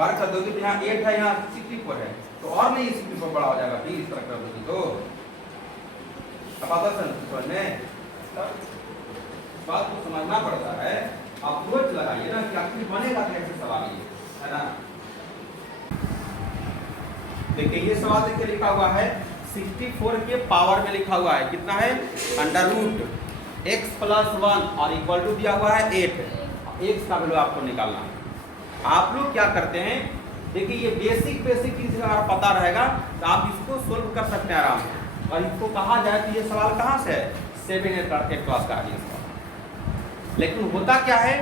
Square कर दोगे तो यहाँ 8 है, यहाँ 64 है, तो और नहीं 64 बड़ा हो जाएगा, फिर इस तरह कर दोगे तो अब आता समझ में बात को समझना पड़ता है। अप्रोच लगाइए ना कि आखिर बनेगा कैसे सवाल ये, है ना। देखिए ये सवाल देखिए लिखा हुआ है 64 के पावर में लिखा हुआ है, कितना है अंडर रूट x प्लस 1 और इक्वल टू दिया हुआ है 8। x का वैल्यू आपको निकालना है। आप लोग क्या करते हैं, देखिए ये बेसिक चीज अगर पता रहेगा तो आप इसको सोल्व कर सकते हैं आराम से। और इसको कहा जाए तो ये सवाल कहाँ से है, 7-8 क्लास का है सवाल। लेकिन होता क्या है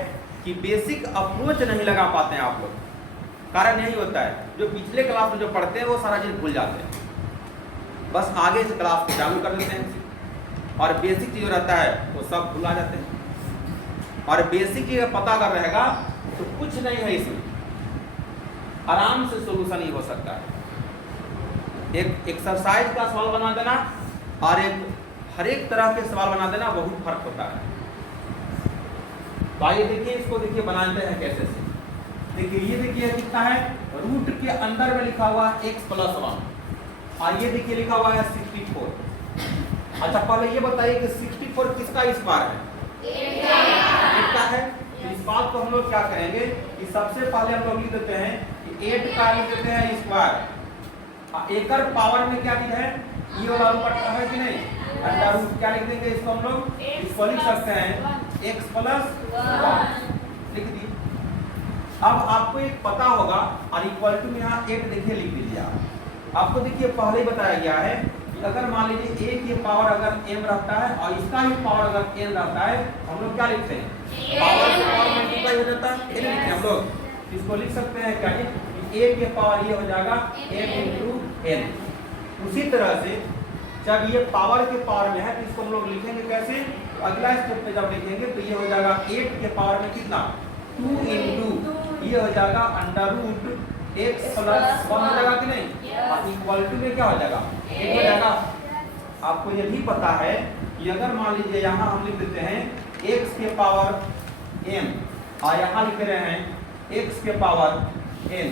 कि बेसिक अप्रोच नहीं लगा पाते हैं आप लोग, कारण यही होता है जो पिछले क्लास में जो पढ़ते हैं वो सारा चीज भूल जाते हैं, बस आगे से क्लास को चालू कर देते हैं और बेसिक चीज रहता है वो सब भुला जाते हैं। और बेसिक चीज पता अगर रहेगा तो कुछ नहीं है इसमें, आराम से सोल्यूशन ही हो सकता है। एक एक्सरसाइज का सवाल बना देना और एक हर एक तरह के सवाल बना देना बहुत फर्क होता है। तो आइए देखिए इसको, देखिए बनाते हैं कैसे से। देखिए ये देखिए कितना है, रूट के अंदर में लिखा हुआ है x प्लस 1 और ये देखिए लिखा हुआ है 64। अच्छा पहले ये बताइए कि 64 किसका स्क्वायर है, 8 का है। तो इस बात को हम लोग क्या करेंगे कि सबसे पहले हम लोग लिख देते हैं कि 8 का लिख देते हैं स्क्वायर, एकर पावर में क्या चीज है, ये वाला रूट है कि नहीं, अंडर रूट क्या लिख देंगे इसको हम लोग, इसको लिख सकते हैं x प्लस 1 लिख दिए। अब आपको एक पता होगा और इक्वल टू में यहाँ 8 देखिए लिख दीजिए। आपको देखिए पहले ही बताया गया है कि अगर मान लीजिए a की पावर अगर m रहता है और इसका भी पावर अगर n रहता है, हम लोग क्या लिखते हैं, पावर से पावर मल्टीप्लाई हो जाता है, ये लिखते हैं हम लोग। इसको लिख सकते हैं क्या, a की पावर ये हो जाएगा m इंटू n। उसी तरह से जब ये पावर के पावर में है तो इसको हम लोग लिखेंगे कैसे, तो अगला स्टेप पे जब लिखेंगे तो ये हो जाएगा 8 के पावर में कितना 2 इंटू ये हो जाएगा अंडर रूट x प्लस 1 हो जाएगा कि नहीं, और इक्वल टू में क्या हो जाएगा 8 हो जाएगा। आपको ये भी पता है कि अगर मान लीजिए यहाँ हम लिख देते हैं x के पावर m और यहाँ लिख रहे हैं x के पावर n,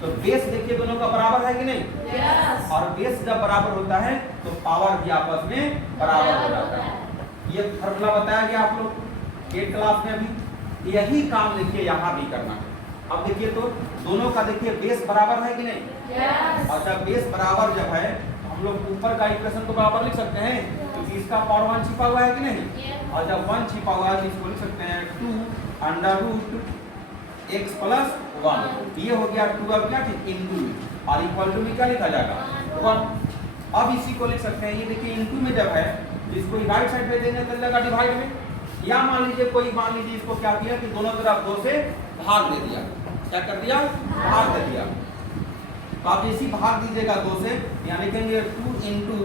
तो बेस देखिए दोनों का बराबर है कि नहीं, yes। और बेस जब बराबर होता है तो पावर भी आपस में बराबर हो जाता है। ये फॉर्मूला बताया गया आप लोग 8 क्लास में, अभी यही काम देखिए यहाँ भी करना है। अब देखिए तो दोनों का देखिए बेस बराबर है कि नहीं, yes। और जब बेस बराबर जब है तो हम लोग ऊपर का इक्वेशन को बराबर लिख सकते हैं, क्योंकि तो इसका पावर 1 छिपा हुआ है कि नहीं, yes। और जब 1 छिपा हुआ है तो इसको लिख सकते हैं 2 अंडर रूट x प्लस 1, ये हो गया 2 अब क्या चीज इंटू, और इक्वल टू में क्या लिखा जाएगा 1। अब इसी को लिख सकते हैं, ये देखिए इंटू में जब है इसको राइट साइड पे देंगे तो लगेगा डिवाइड में, या मान लीजिए कोई मान लीजिए इसको क्या किया कि दोनों तरफ 2 से भाग दे दिया, क्या कर दिया भाग दे दिया। तो आप जैसे भाग दीजिएगा 2 से, यहाँ लिखेंगे 2 into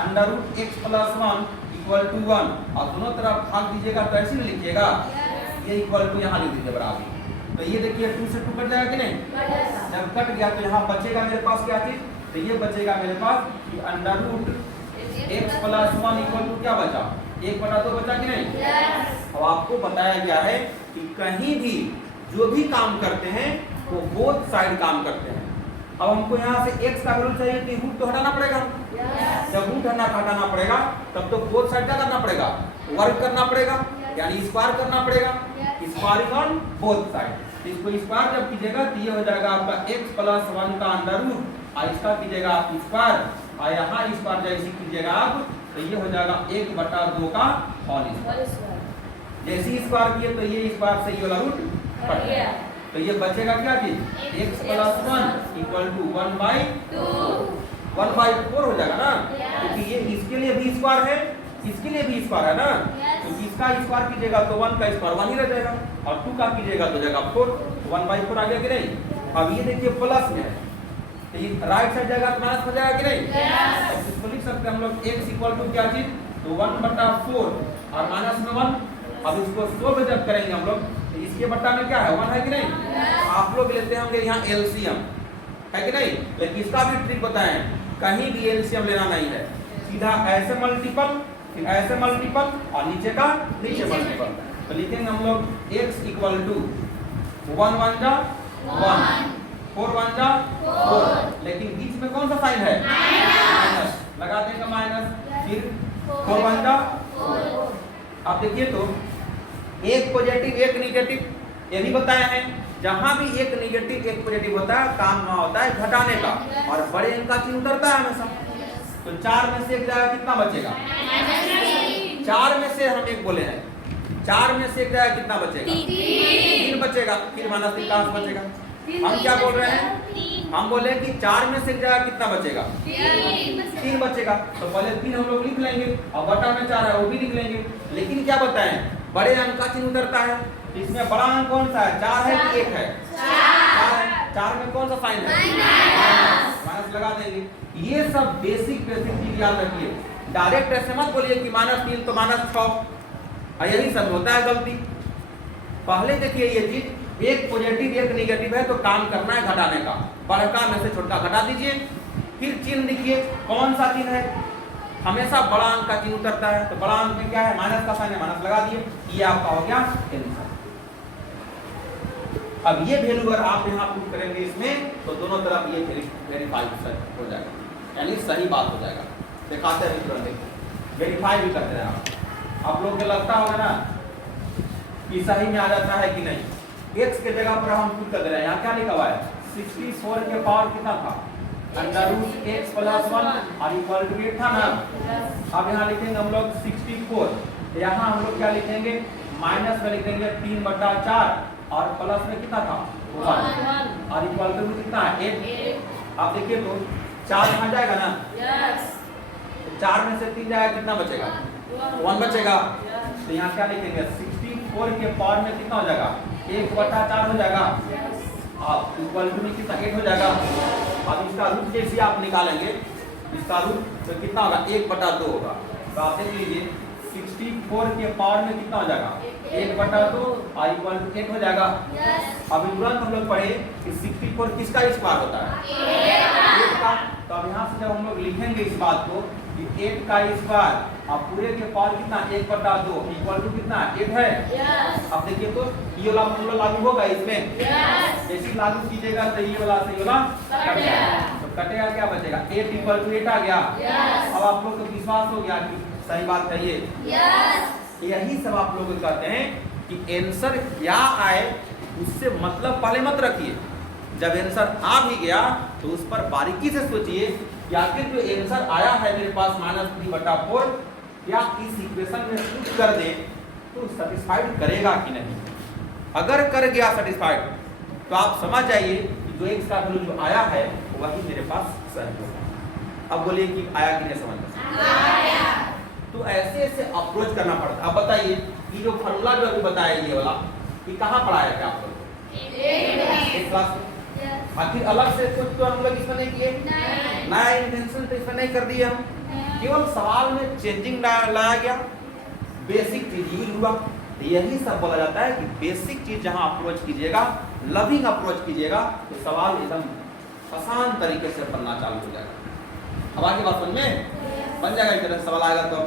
under root x plus 1 equal to 1, और दोनों तरफ भाग दीजिएगा तो ऐसे नहीं लिखिएगा, ये इक्वल टू यहाँ लिख दीजिए बराबर। तो ये देखिए 2 से 2 कट जाएगा कि नहीं, जब कट गया तो यहाँ बचेगा मेरे पास क्या चीज, तो ये बचेगा मेरे पास कि under root x plus 1 equal to क्या बचा 1/2 बचा कि नहीं। अब आपको बताया गया है कि कहीं भी जो भी काम करते हैं वो बोथ साइड काम करते हैं। अब हमको यहाँ से x का वैल्यू चाहिए तो रूट तो हटाना पड़ेगा, जब रूट हटाना पड़ेगा तब तो बोथ साइड क्या करना पड़ेगा, वर्क करना पड़ेगा, यानी स्क्वायर करना पड़ेगा, स्क्वायरिंग ऑन बोथ साइड। इसको स्क्वायर जब कीजिएगा तो ये हो जाएगा आपका x प्लस 1 का अंडर रूट, और इसका कीजिएगा आप स्क्वायर, और यहाँ स्क्वायर जैसे कीजिएगा आप तो ये हो जाएगा 1/2 का होल स्क्वायर। जैसे ही स्क्वायर किए तो ये स्क्वायर से ये वाला रूट कट गया, तो ये बचेगा क्या चीज x प्लस 1 इक्वल टू 1/4 हो जाएगा ना, क्योंकि ये इसके लिए भी स्क्वायर है, इसके लिए भी स्क्वायर है ना, क्योंकि इसका स्क्वायर कीजिएगा तो 1 का स्क्वायर 1 ही रह जाएगा, और 2 का कीजिएगा तो जाएगा 4, 1/4 आ गया कि नहीं। अब ये देखिए प्लस में है तो ये राइट साइड जाएगा तो माइनस हो जाएगा कि नहीं, तो इसको लिख सकते हैं हम लोग x इक्वल टू क्या चीज, तो 1/4 और माइनस में 1। अब इसको सोल्व जब करेंगे हम लोग तो इसके बट्टा में क्या है 1 है कि नहीं। आप लोग लेते होंगे यहाँ एलसीएम है कि नहीं, लेकिन इसका भी ट्रिक बताएं, कहीं भी एलसीएम लेना नहीं है, सीधा ऐसे मल्टीपल फिर ऐसे मल्टीपल और नीचे का नीचे मल्टीपल। तो लिखेंगे हम लोग x इक्वल टू 1 1 जा 1 4 1 जा 4, लेकिन बीच में कौन सा साइन है? माइनस। लगा देगा माइनस, फिर 4 1 जा 4। अब देखिए तो एक पॉजिटिव एक निगेटिव, ये भी बताया है जहां भी एक निगेटिव एक पॉजिटिव होता है काम वहां होता है घटाने का, और बड़े अंक का चिन्ह उतरता है हमेशा। तो 4 में से एक जाएगा कितना बचेगा? 4 में से हम एक बोले हैं, 4 में से एक जाएगा कितना बचेगा? 3 बचेगा। फिर माइनस 3 कहां से बचेगा? हम क्या बोल रहे हैं? हम बोले कि 4 में से एक जाएगा कितना बचेगा? 3 बचेगा। तो पहले 3 हम लोग लिख लेंगे और बटा में 4 है वो भी लिख लेंगे। लेकिन क्या बताएं, बड़े अंक का चिन्ह उतरता है, इसमें बड़ा अंक कौन सा है? 4 है कि 1 है? 4 में कौन सा साइन है? माइनस लगा देंगे। ये सब बेसिक चीज याद रखिए। डायरेक्ट ऐसे मत बोलिए कि -3 तो -6, यही सब होता है गलती। पहले देखिए ये चीज, एक पॉजिटिव एक निगेटिव है तो काम करना है घटाने का, बड़का में से छोटा घटा दीजिए। फिर चिन्ह लिखिए, कौन सा चिन्ह है? हमेशा बड़ा अंक का चिन्ह उतरता है, तो बड़ा अंक में क्या है? माइनस का साइन है, माइनस लगा दिए। ये आपका हो गया आंसर। अब ये वैल्यू अगर आप यहाँ पुट करेंगे इसमें, तो दोनों तरफ ये वेरीफाई हो जाएगा, यानी सही बात हो जाएगा। दिखाते हैं तुरंत, वेरीफाई भी करते हैं आप लोग को लगता होगा ना कि सही में आ जाता है कि नहीं। x के जगह पर हम पुट कर दे रहे हैं, यहाँ क्या लिखा हुआ है? 64 के पावर कितना था? √x + 1 और इक्वल टू 8 था ना। अब यहाँ लिखेंगे हम लोग 64, यहाँ हम लोग क्या लिखेंगे? माइनस में लिखेंगे 3/4 और प्लस में कितना था? 1 और इक्वल टू कितना है? 8। आप देखिए तो 4 यहाँ जाएगा ना, तो 4 में से 3 जाएगा, कितना बचेगा? 1 बचेगा। तो यहाँ क्या लिखेंगे? 64 के पावर में कितना हो जाएगा? 1/4 हो जाएगा, आप इक्वल टू कितना? 8 हो जाएगा। अब इसका रूट जैसे आप निकालेंगे, इसका रूट तो कितना होगा? 1/2 होगा। तो आप देख लीजिए 64 के पावर में कितना हो जाएगा? 1/2 और इक्वल टू 8 हो जाएगा। अभी तुरंत हम लोग पढ़े कि 64 किसका स्क्वायर होता है? 8 का। तो अब यहाँ से जब हम लोग लिखेंगे इस बात को कि 8 का स्क्वायर, अब पूरे के पावर कितना? 1/2 इक्वल टू कितना? 8 है। अब देखिए तो ये वाला फॉर्मूला लागू होगा इसमें, जैसे लागू कीजिएगा तो ये वाला से ये वाला कट जाएगा। तो कटेगा, क्या बचेगा? 8 इक्वल टू 8 आ गया। अब आप लोग को विश्वास हो गया कि सही बात है ये। यही सब आप लोग कहते हैं कि आंसर क्या आए उससे मतलब पहले मत रखिए। जब आंसर आ भी गया तो उस पर बारीकी से सोचिए कि आखिर जो आंसर आया है मेरे पास -3/4, या इस इक्वेशन में पुट कर दे तो सेटिस्फाइड करेगा कि नहीं। अगर कर गया सेटिस्फाइड तो आप समझ जाइए कि जो x का वैल्यू जो आया है वही मेरे पास सही होगा। अब बोलिए कि आया कि नहीं समझ में आया। तो ऐसे ऐसे अप्रोच करना पड़ता है। अब बताइए ये जो फॉर्मूला जो अभी बताया ये वाला, ये कहाँ पढ़ाया था आप लोग? एक क्लास में। आखिर अलग से कुछ तो हम लोग इसमें नहीं किए, नया इंटेंशन तो इसमें नहीं कर दिए हम, केवल सवाल में चेंजिंग लाया गया, बेसिक चीज यूज हुआ। यही सब बोला जाता है कि बेसिक चीज जहां अप्रोच कीजिएगा, लविंग अप्रोच कीजिएगा, तो सवाल एकदम आसान तरीके से बनना चालू हो जाएगा। अब आगे बात समझ में बन जाएगा, इस तरह सवाल आएगा तो